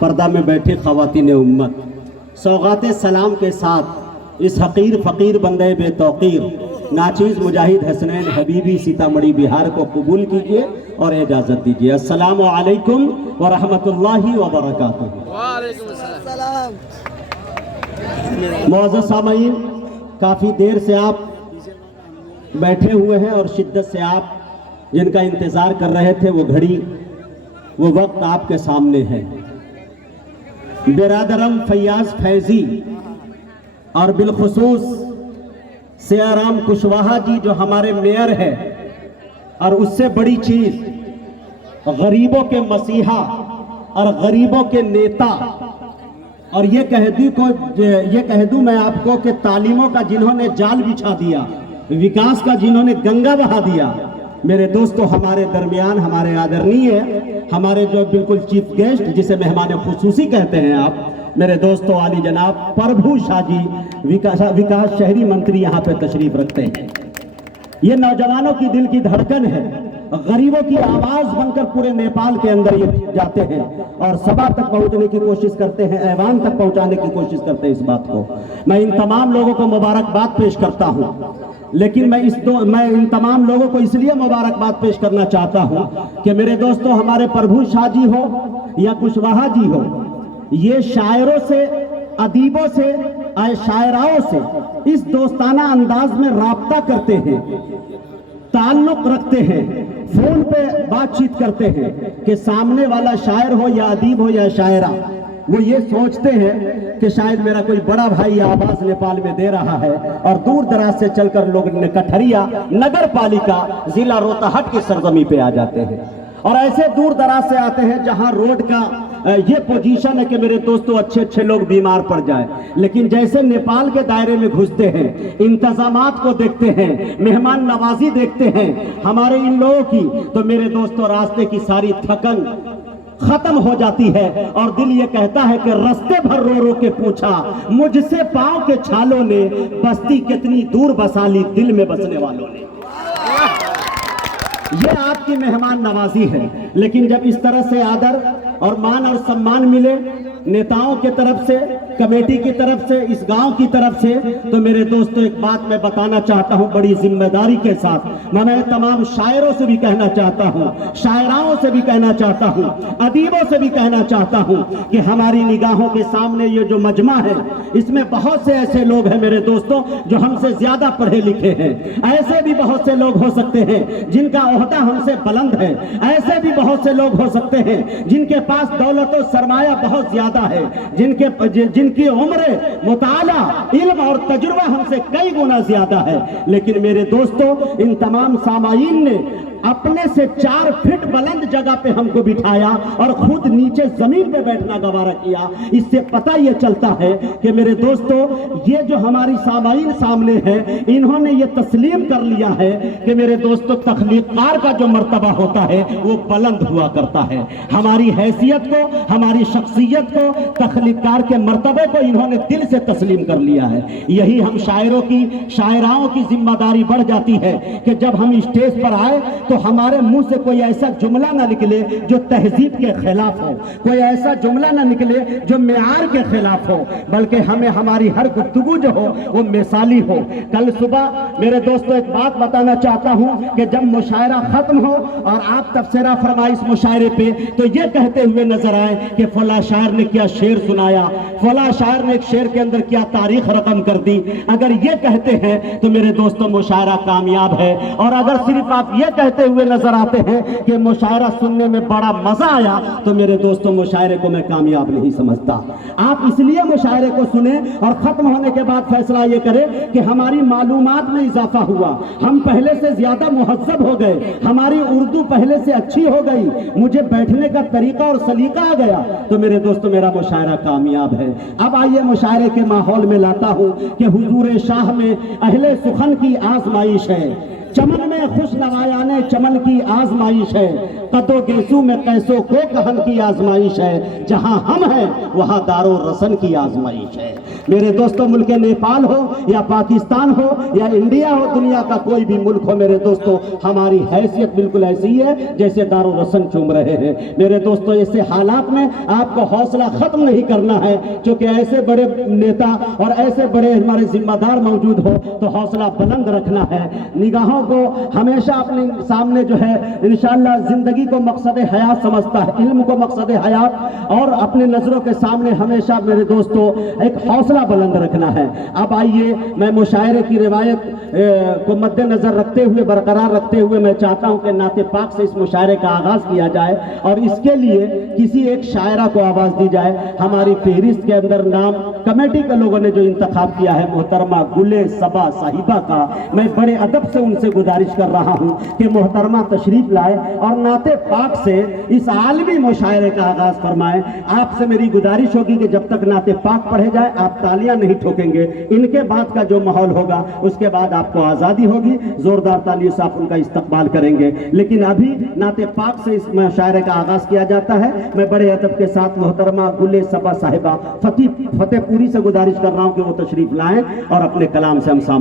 पर्दा में बैठी ख़वातीन उम्मत, सौगात सलाम के साथ इस हकीर फ़कीर बंदे बेतौकीर नाचीज़ मुजाहिद हसनैन हबीबी सीतामढ़ी बिहार को कबूल कीजिए और इजाज़त दीजिए। अस्सलामु अलैकुम व रहमतुल्लाहि व बरकातुहू। वालेकुम अस्सलाम। मुअज़्ज़ज़ सामईन, काफ़ी देर से आप बैठे हुए हैं और शिद्दत से आप जिनका इंतज़ार कर रहे थे वो घड़ी वो वक्त आपके सामने है। बिरादरम फैयाज फैज़ी और बिलखुसूस सियाराम कुशवाहा जी जो हमारे मेयर है, और उससे बड़ी चीज़ गरीबों के मसीहा और गरीबों के नेता, और ये कह दूं मैं आपको कि तालीमों का जिन्होंने जाल बिछा दिया, विकास का जिन्होंने गंगा बहा दिया, मेरे दोस्तों हमारे दरमियान हमारे आदरणीय हमारे जो बिल्कुल चीफ गेस्ट जिसे मेहमान खुसूसी कहते हैं आप, मेरे दोस्तों आली जनाब प्रभु शाह जी विकास शहरी मंत्री यहाँ पे तशरीफ रखते हैं। ये नौजवानों की दिल की धड़कन है, गरीबों की आवाज बनकर पूरे नेपाल के अंदर ये जाते हैं और सभा तक पहुंचने की कोशिश करते हैं, ऐवान तक पहुंचाने की कोशिश करते हैं। इस बात को मैं इन तमाम लोगों को मुबारकबाद पेश करता हूं, लेकिन मैं इन तमाम लोगों को इसलिए मुबारकबाद पेश करना चाहता हूं कि मेरे दोस्तों हमारे प्रभु शाह जी हो या कुशवाहा जी हो, ये शायरों से, अदीबों से, शायराओं से इस दोस्ताना अंदाज में राब्ता करते हैं, ताल्लुक रखते हैं, फोन पे बातचीत करते हैं कि सामने वाला शायर हो या अदीब हो या शायरा, वो ये सोचते हैं कि शायद मेरा कोई बड़ा भाई आवाज नेपाल में दे रहा है, और दूर दराज से चलकर लोग कठरिया नगर पालिका जिला रोहतक की सरजमी पे आ जाते हैं, और ऐसे दूर दराज से आते हैं जहां रोड का ये पोजीशन है कि मेरे दोस्तों अच्छे अच्छे लोग बीमार पड़ जाए, लेकिन जैसे नेपाल के दायरे में घुसते हैं, इंतजामात को देखते हैं, मेहमान नवाजी देखते हैं हमारे इन लोगों की, तो मेरे दोस्तों रास्ते की सारी थकन खत्म हो जाती है और दिल ये कहता है कि रास्ते भर रो रो के पूछा मुझसे पांव के छालों ने, बस्ती कितनी दूर बसा ली दिल में बसने वालों ने। ये आपकी मेहमान नवाजी है, लेकिन जब इस तरह से आदर और मान और सम्मान मिले नेताओं के तरफ से, कमेटी की तरफ से, इस गांव की तरफ से, तो मेरे दोस्तों एक बात मैं बताना चाहता हूं बड़ी जिम्मेदारी के साथ। मैं तमाम शायरों से भी कहना चाहता हूं, शायराओं से भी कहना चाहता हूं, अदीबों से भी कहना चाहता हूं कि हमारी निगाहों के सामने ये जो मजमा है, इसमें बहुत से ऐसे लोग हैं मेरे दोस्तों जो हमसे ज्यादा पढ़े लिखे हैं, ऐसे भी बहुत से लोग हो सकते हैं जिनका ओहदा हमसे बुलंद है, ऐसे भी बहुत से लोग हो सकते हैं जिनके पास दौलत और सरमाया बहुत ज्यादा है, जिनकी उम्र, मुताला, इल्म और तजुर्बा हमसे कई गुना ज्यादा है, लेकिन मेरे दोस्तों इन तमाम सामाईन ने अपने से 4 फीट बुलंद जगह पे हमको बिठाया और खुद नीचे जमीन पे बैठना गवारा किया। इससे पता ये चलता है कि मेरे दोस्तों ये जो हमारी सामाईन सामने है, इन्होंने ये तस्लीम कर लिया है कि मेरे दोस्तों तख्लीकार का जो मर्तबा होता है वो बुलंद हुआ करता है। हमारी हैसियत को, हमारी शख्सियत को, तख्लीकार के मर्तबे को इन्होंने दिल से तस्लीम कर लिया है। यही हम शायरों की, शायराओं की जिम्मेदारी बढ़ जाती है कि जब हम स्टेज पर आए तो हमारे मुंह से कोई ऐसा जुमला ना निकले जो तहजीब के खिलाफ हो, कोई ऐसा जुमला ना निकले जो मेयार के खिलाफ हो, बल्कि हमें हमारी हर गुफ्तगू जो हो वो मिसाली हो। कल सुबह मेरे दोस्तों एक बात बताना चाहता हूं कि जब मुशायरा खत्म हो और आप तबसरा फरमाए इस मुशायरे पे, तो ये कहते हुए नजर आए कि फला शायर ने क्या शेर सुनाया, फला शायर ने एक शेर के अंदर क्या तारीख रकम कर दी। अगर ये कहते हैं तो मेरे दोस्तों मुशायरा कामयाब है, और अगर सिर्फ आप ये कहते हुए नजर आते हैं कि मुशायरा सुनने में बड़ा मजा आया, तो मेरे दोस्तों मुशायरे को मैं कामयाब नहीं समझता। आप इसलिए मुशायरे को सुने और खत्म होने के बाद फैसला ये करें कि हमारी मालूमात में इजाफा हुआ, हम पहले से ज्यादा मुहज्जब हो गए, हमारी उर्दू पहले से अच्छी हो गई, मुझे बैठने का तरीका और सलीका आ गया, तो मेरे दोस्तों मेरा मुशायरा कामयाब है। अब आइए मुशायरे के माहौल में लाता हूं कि हुजूर शाह में अहले सुखन की आजमाइश है, चमन में खुश नवायाने चमन की आजमाइश है, कदो गेसू में कैसो को कहन की आजमाइश है, जहां हम हैं वहां दारो रसन की आजमाइश है। मेरे दोस्तों, मुल्क नेपाल हो या पाकिस्तान हो या इंडिया हो, दुनिया का कोई भी मुल्क हो, मेरे दोस्तों हमारी हैसियत बिल्कुल ऐसी ही है जैसे दारो रसन चूम रहे हैं। मेरे दोस्तों, ऐसे हालात में आपको हौसला खत्म नहीं करना है, क्योंकि ऐसे बड़े नेता और ऐसे बड़े हमारे जिम्मेदार मौजूद हो तो हौसला बुलंद रखना है। निगाहों को हमेशा अपने सामने जो है इंशाअल्लाह जिंदगी को मकसद हयात समझता है, इल्म को मकसद हयात, और अपने नजरों के सामने हमेशा मेरे दोस्तों एक हौसला बुलंद रखना है। अब आइए, मैं मुशायरे की रिवायत को मद्देनजर रखते हुए, बरकरार रखते हुए, मैं चाहता हूं कि नाते पाक से इस मुशायरे का आगाज किया जाए और इसके लिए किसी एक शायरा को आवाज दी जाए। हमारी फहरिस्त के अंदर नाम कमेटी के लोगों ने जो इंतखाब किया है मोहतरमा गुले सबा साहिबा का, मैं बड़े अदब से उनसे गुजारिश कर रहा हूं कि मोहतरमा तशरीफ लाए और नाते पाक से इस आलमी मुशायरे का आगाज फरमाएं। आपसे मेरी गुजारिश होगी कि जब तक नाते पाक पढ़े जाए आप तालियां नहीं ठोकेंगे। इनके बाद का जो माहौल होगा उसके बाद आपको आजादी होगी, जोरदार तालियों से आप उनका इस्तकबाल करेंगे। लेकिन अभी नाते पाक से इस मुशायरे का आगाज किया जाता है। मैं बड़े अदब के साथ मोहतरमा गुले सबा साहिबा फतेहपुरी से गुजारिश कर रहा हूं कि वो तशरीफ लाएं और अपने कलाम से हम सामने